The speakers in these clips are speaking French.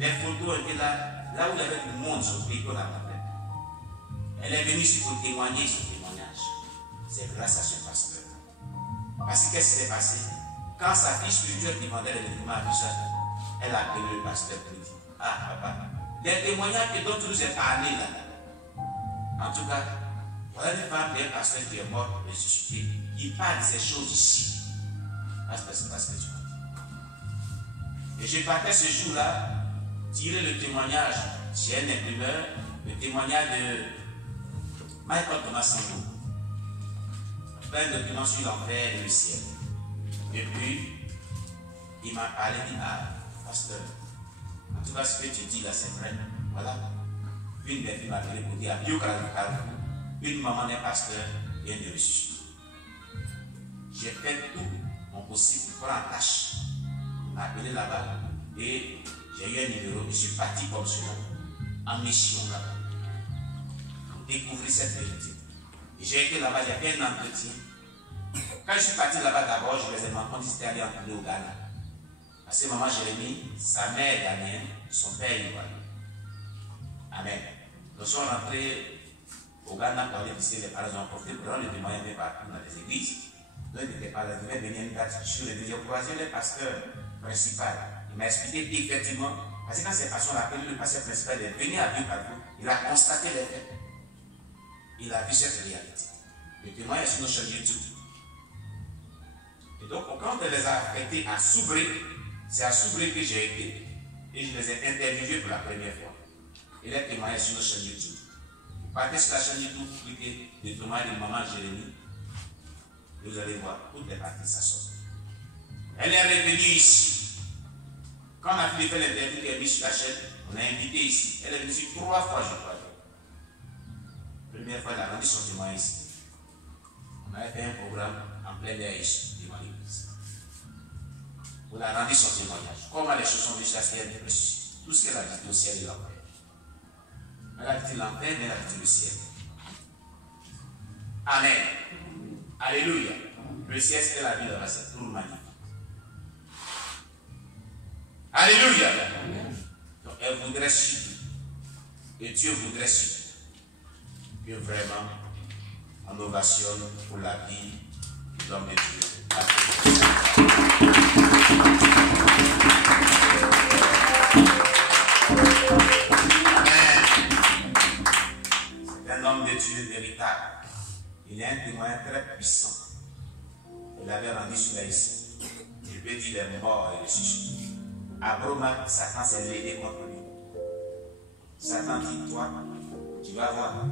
Les photos étaient là où il y avait du monde sur le pays qu'on a appelé. Elle est venue ici pour témoigner son témoignage. C'est grâce à ce pasteur. Parce que qu'est-ce qui s'est passé? Quand sa fille spirituelle demandait les documents à Bishop, elle a appelé le pasteur pour lui dire: ah papa, les témoignages dont tu nous as parlé là. En tout cas, voilà une femme d'un pasteur qui est mort, ressuscité. Il parle de ces choses ici. C'est parce que tu m'as dit. Et je partais ce jour-là tirer le témoignage chez un imprimeur, le témoignage de Michael Thomas Sango. Plein de documents sur l'enfer et le ciel. Et puis, il m'a parlé, il dit: ah, pasteur, en tout cas, ce que tu dis là, c'est vrai. Voilà. Une des filles m'a appelé pour dire: une maman d'un pasteur vient de ressusciter. J'ai fait tout mon possible pour prendre en tâche. Il m'a appelé là-bas et j'ai eu un numéro. Je suis parti comme cela, en mission là-bas, pour découvrir cette vérité. J'ai été là-bas, j'ai fait un entretien. Quand je suis parti là-bas d'abord, je les ai demandé si c'était allé en au Ghana. Parce que maman Jérémie, sa mère Daniel, son père Ivoirien. Amen. Nous sommes rentrés au Ghana pour aller visiter les parents, ont profité pour rendre le témoignage partout dans les églises. Donc il n'était pas là, il devait venir une date sur le deuxième croisé le pasteur principal. Il m'a expliqué effectivement, parce que quand ces patients l'ont appelé, le pasteur principal est venu à vivre partout, il a constaté les faits. Il a vu cette réalité. Le témoignage sur nos chaînes YouTube. Et donc, quand on les a affectés à Soubré, c'est à Soubré que j'ai été et je les ai interviewés pour la première fois. Et les témoignages sur nos chaînes YouTube. Vous partez sur la chaîne YouTube, vous cliquez le témoignage de maman Jérémie. Et vous allez voir, toutes les parties ça sort. Elle est revenue ici. Quand on a fait l'interview qu'elle a mis sur la chaîne, on a invité ici. Elle est venue ici 3 fois, je crois. Première fois, elle a rendu son témoignage ici. On avait fait un programme en plein air ici, devant l'église. On a rendu son témoignage. Comment les choses sont venues à ce qu'elle est ressuscitée. Tout ce qu'elle a dit au ciel et l'enfer. Elle a dit l'enfer, mais elle a dit le ciel. Amen. Alléluia. Le ciel, c'est la vie là-bas, c'est tout magnifique. Alléluia. Donc, elle voudrait suivre. Et Dieu voudrait suivre. Que vraiment, on ovationne pour la vie de l'homme de Dieu. C'est un homme de Dieu véritable. Il est un témoin très puissant. Il avait rendu cela ici. Il peut dire les morts et les ressuscités. À Broma, Satan s'est levé contre lui. Satan dit: toi, tu vas voir.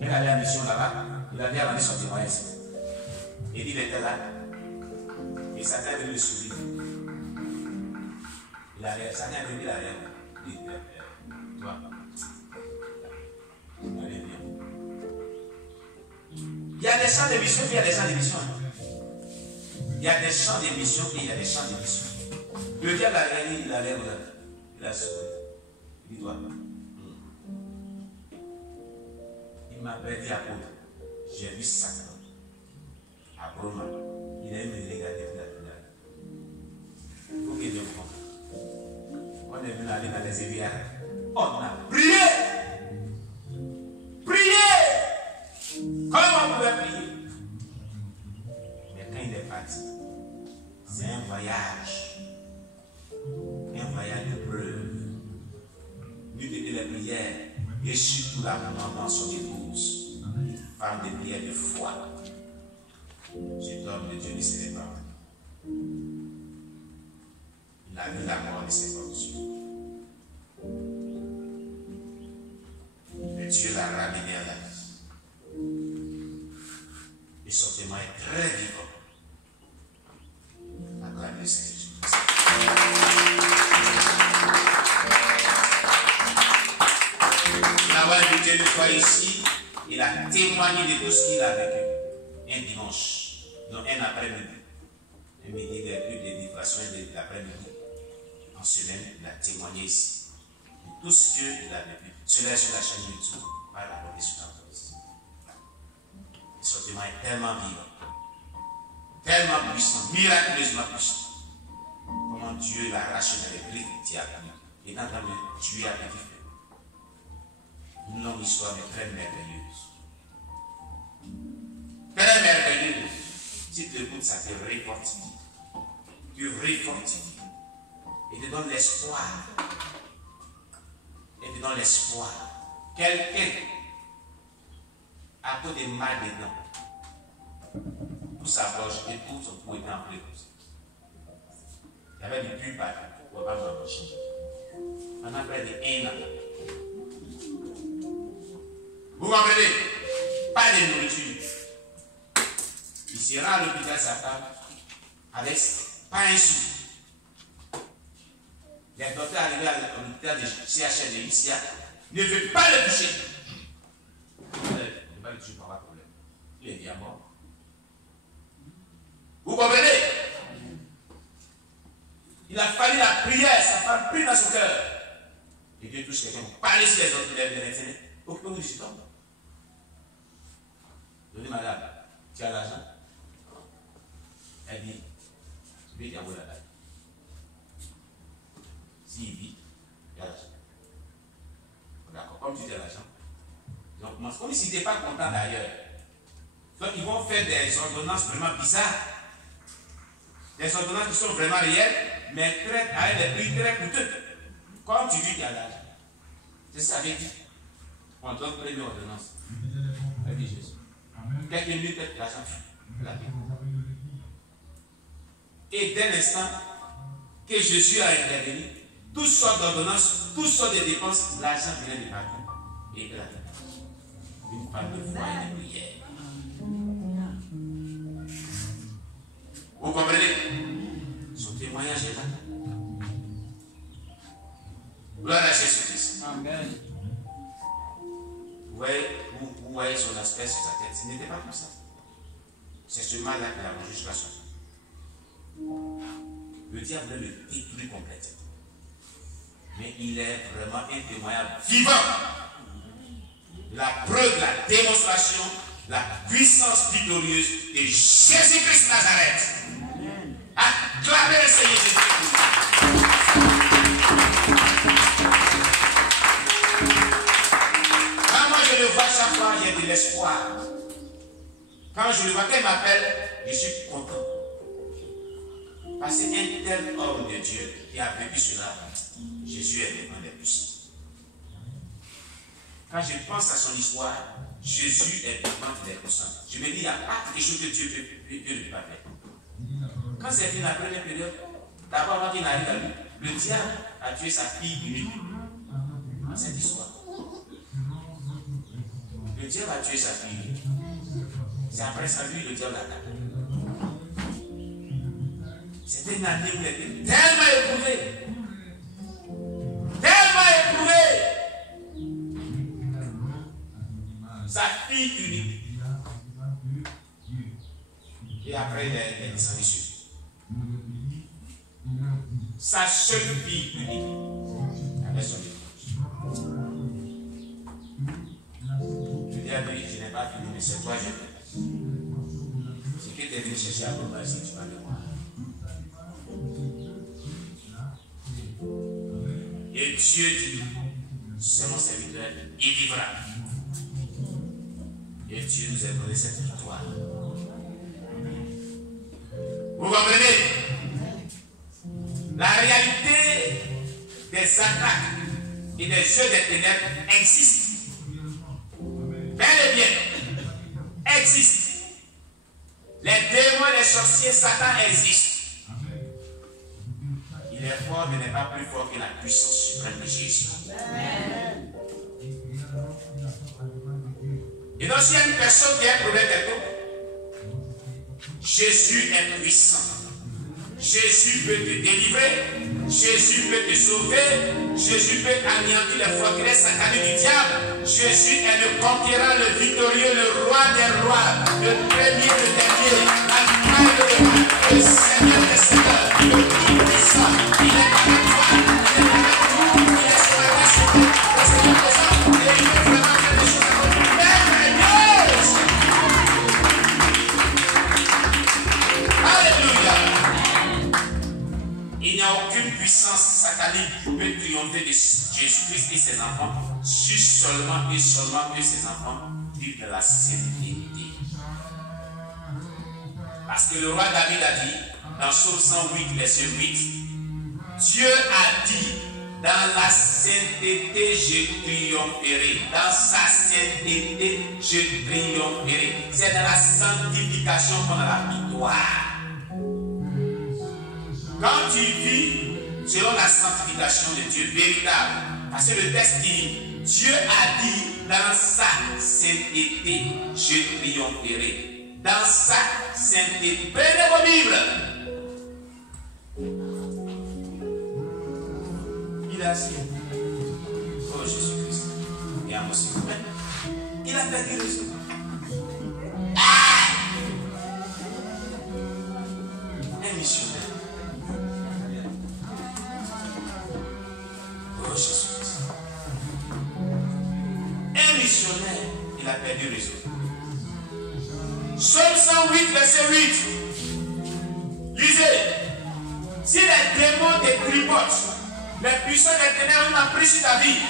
Il allait à la mission là-bas. Il avait rendu son témoignage ici. Et il était là. Et Satan est venu le sourire. Satan est venu derrière. Il dit: toi, allez bien. Il y a des champs de mission, puis il y a des champs de mission. Il y a des champs de mission, puis il y a des champs de mission. Le diable a regardé, il a l'air, il a souri. Il dit: toi. Il m'a dit: apôtre, j'ai vu Satan à Broma. Il a eu me regarder pour la finale. Il faut qu'il me comprenne. On est venu aller dans les évières. On a prié. Prié. Comment on pouvait prier? Mais quand il est parti, c'est un voyage. Un voyage de preuve. Lui était les prières. Et surtout la maman, son épouse, une femme de prière de foi. Cet homme de Dieu ne serait pas. Il a vu la mort de ses conditions. Mais Dieu l'a ramené à la vie. Et son témoin est très vivant. Acclamez le Seigneur Jésus. Dieu une fois ici, il a témoigné de tout ce qu'il a vécu. Un dimanche, donc un après-midi. Un midi, il a eu des vibrations de l'après-midi. En semaine, il a témoigné ici. De tout ce qu'il a vécu. Cela est sur la chaîne YouTube, par la portée sur la porte. Et son témoin est tellement vivant, tellement puissant, miraculeusement puissant. Comment Dieu l'a arraché dans les griffes du diable. est en train de tuer à petit feu. Une longue histoire, mais très merveilleuse. Très merveilleuse. Si tu écoutes, ça te réfortifie. Tu réfortifies. Et te donne l'espoir. Et te donne l'espoir. Quelqu'un a tout des mal dedans. Tout sa gorge et tout son cou était enflé comme ça. Il y avait du pus partout. On ne va pas m'embaucher. Pendant près de 1 an. Vous comprenez? Pas de nourriture. Il se rend à l'hôpital, sa femme, avec pas un sou. Les docteurs arrivés à l'hôpital de CHL de Isia ne veulent pas le toucher. Ne veulent pas le toucher, pas de problème. Il est bien mort. Vous comprenez? Il a fallu la prière, sa femme prie dans son cœur. Et Dieu touche quelqu'un. Parlez sur les autres élèves de l'Internet. Occupez-vous du système. Donnez madame, tu as l'argent? Elle dit, je vais t'envoyer la balle. S'il vit, il y a l'argent. D'accord, comme tu as l'argent. Donc, comme si tu n'étais pas content d'ailleurs. Donc, ils vont faire des ordonnances vraiment bizarres. Des ordonnances qui sont vraiment réelles, mais très, avec des prix très coûteux. Comme tu dis qu'il y a l'argent. C'est ça avec dit. On donne première ordonnance. Elle dit Jésus. Quelques minutes, peut-être l'argent fut. Et dès l'instant que Jésus a intervenu, toutes sortes d'ordonnances, toutes sortes de dépenses, l'argent venait de partout. Et là, une femme de foi et de prière. Vous comprenez? Son témoignage est là. Gloire à Jésus-Christ. Amen. Vous voyez son aspect sur sa tête, ce n'était pas comme ça. C'est ce mal-là qu'il a mangé jusqu'à son temps. Le diable voulait le détruire complètement. Mais il est vraiment un témoignage vivant. La preuve, la démonstration, la puissance victorieuse de Jésus-Christ Nazareth. Acclamez le Seigneur Jésus-Christ. Quand moi je le vois chaque fois, j'ai de l'espoir. Quand je le vois, quand il m'appelle, je suis content. Parce qu'un tel homme de Dieu qui a vécu cela, Jésus est vraiment des puissants. Quand je pense à son histoire, Jésus est vraiment des puissants. Je me dis, il n'y a pas quelque chose que Dieu ne peut pas faire. Quand c'est fini la première période, d'abord avant qu'il n'arrive à lui, le diable a tué sa fille unique dans cette histoire. Le diable a tué sa fille unique. C'est après ça, lui, le diable l'attaque. C'était une année où il était tellement éprouvé. Tellement éprouvé. Sa fille unique. Et après, il est descendu sur lui. Sa seule fille unique avait son épouse. Je dis à lui, je n'ai pas fini, mais c'est toi que je fais. C'est que tu es venu chercher à Boba si tu vas le voir. Et Dieu dit, c'est mon serviteur, il vivra. Et Dieu nous a donné cette victoire. Vous comprenez? La réalité des attaques et des jeux des ténèbres existe. Bel et bien, existe. Les démons, les sorciers, Satan existe. Il est fort, mais n'est pas plus fort que la puissance suprême de Jésus. Et donc, s'il y a une personne qui a un problème de Jésus est puissant. Jésus peut te délivrer. Jésus peut te sauver. Jésus peut anéantir les forteresses sataniques du diable. Jésus est le conquérant, le victorieux, le roi des rois, le premier, le dernier, l'animal de roi, le Seigneur des seigneurs, le tout-puissant. Il est avec toi, il est avec nous, il est sur la race, le Seigneur présent, et il veut vraiment faire des choses merveilleuses. Alléluia. Il n'y a aucune puissance puissance satanique peut triompher de Jésus-Christ et ses enfants si seulement et seulement que ses enfants vivent dans la sainteté. Parce que le roi David a dit, dans Psaume 108, verset 8, Dieu a dit, dans la sainteté je triompherai. Dans sa sainteté je triompherai. C'est dans la sanctification qu'on a la victoire. Quand tu vis selon la sanctification de Dieu véritable, parce que le texte dit, Dieu a dit, dans sa sainteté je triompherai. Dans sa sainteté. Prenez vos Bibles. Il a assis. Oh Jésus-Christ. Et à moi aussi. Il a perdu le raison. Un missionnaire. Oh Jésus-Christ. Un missionnaire. Il a perdu le raison. Psaume 108, verset 8. Lisez. Si les démons te tripotent, les puissants des ténèbres ont pris sur ta vie,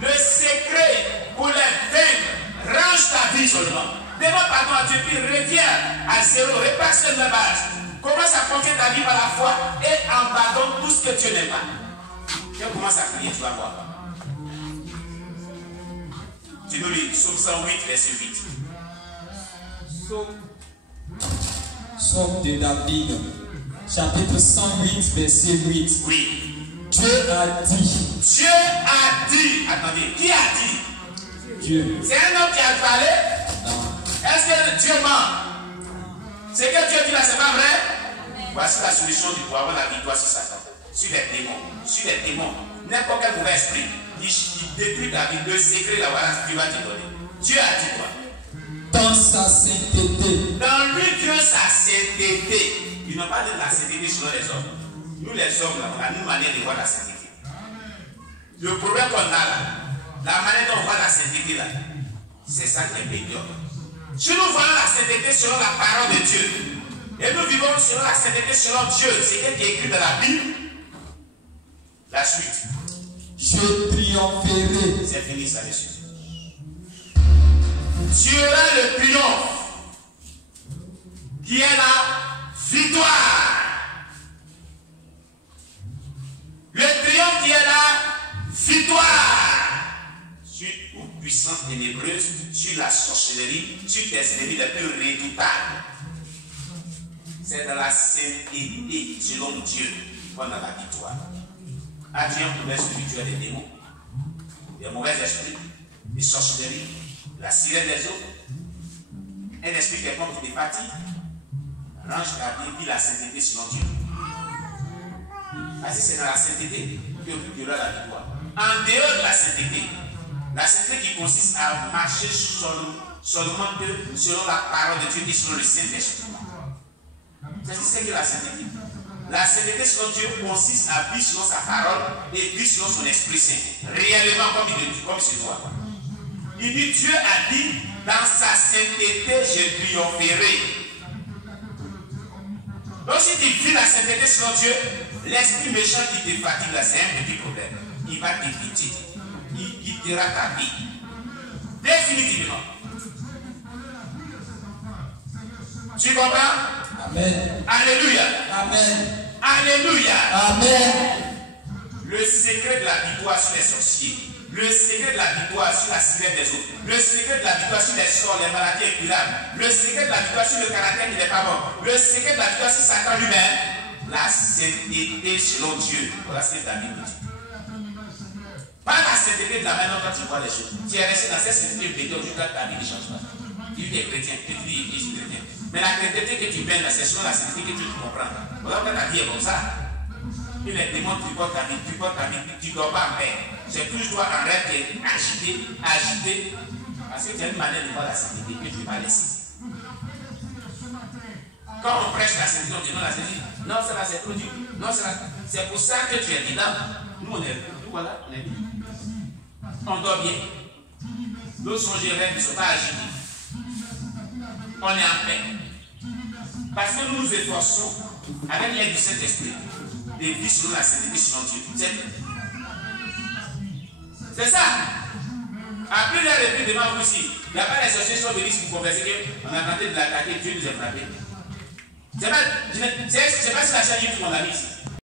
le secret pour les vaincre, range ta vie seulement. Demande pardon à Dieu, puis reviens à zéro, repasse sur la base. Commence à construire ta vie par la foi et abandonne tout ce que tu n'aimes pas. Tu commences à prier, tu vas voir. Tu nous lis, Psaume 108, verset 8. Psaume de David, chapitre 108, verset 8. Oui. Dieu a dit. Dieu a dit. Attendez, qui a dit? Dieu. C'est un homme qui a parlé? Non. Est-ce que Dieu ment? C'est que Dieu dit là, c'est pas vrai? Voici la solution pour avoir la victoire sur Satan, sur les démons. Sur les démons. N'importe quel mauvais esprit, il détruit ta vie. Le secret, là, voilà ce qu'il va te donner. Dieu a dit quoi? Dans sa sainteté. Dans lui, Dieu, sa sainteté. Il n'a pas de la sainteté selon les hommes. Nous, les hommes, là, on a une manière de voir la sainteté. Le problème qu'on a là, la manière dont on voit la sainteté là, c'est ça qui est médiocre. Si nous voyons la sainteté selon la parole de Dieu, et nous vivons selon la sainteté selon Dieu, c'est ce qui est écrit dans la Bible, la suite. Je triompherai. C'est fini ça, monsieur. Tu auras le triomphe qui est la victoire. Le triomphe qui est la victoire sur une puissance ténébreuse, sur la sorcellerie, sur tes ennemis les plus redoutables. C'est dans la sainteté, selon Dieu, qu'on a la victoire. Adieu un pouvoir spirituel des démons, des mauvais esprits, des sorcelleries, la sirène des eaux, un esprit quelconque qui est parti, range ta vie, vit la sainteté selon Dieu. Parce que c'est dans la sainteté que tu auras la victoire. En dehors de la sainteté qui consiste à marcher seulement selon la parole de Dieu et selon le Saint-Esprit. C'est ce que la sainteté. La sainteté selon Dieu consiste à vivre selon sa parole et vivre selon son Esprit Saint. Réellement comme c'est toi. Il dit, Dieu a dit, dans sa sainteté, je triompherai. Donc si tu vis la sainteté selon Dieu, l'esprit méchant qui te fatigue là, c'est un petit problème. Il va t'éviter. Il quittera ta vie. Définitivement. Tu comprends? Amen. Alléluia. Amen. Alléluia. Amen. Le secret de la victoire sur les sorciers. Le secret de la victoire sur la sirène des eaux. Le secret de la victoire sur les sorts, les maladies incurables. Le secret de la victoire sur le caractère qui n'est pas bon. Le secret de la victoire sur Satan lui-même. La sainteté selon Dieu. Voilà ce que la Bible dit. Pas la sainteté de la main quand tu vois les choses. Tu es resté dans cette sainteté médiocre jusqu'à ta vie ne change pas. Tu es chrétien, tu dis église chrétien. Mais la chrétienté que tu peines, c'est selon la sainteté que tu comprends. Voilà pourquoi ta vie est comme ça. Et les démons tripotent ta vie, tu ne dors pas en paix. C'est toujours toi en rêve qui est agité. Parce que tu as une manière de voir la sainteté que tu ne vas pas laisser. Quand on prêche la sainteté, on dit non, la sainteté. Non, ça là, c'est trop dur. Non, c'est pour ça que tu es dedans. Nous, on est voilà, on est bien. On dort bien. Nos songes et rêves ne sont pas agités. On est en paix. Parce que nous nous efforçons avec l'aide du Saint-Esprit de vivre selon la sainteté, selon Dieu. C'est ça. Après la réplique devant vous ici, il n'y a pas d'association qui sont venues pour confesser qu'on a tenté de l'attaquer, Dieu nous a frappé. C'est pas si la chaîne YouTube, mon ami ici.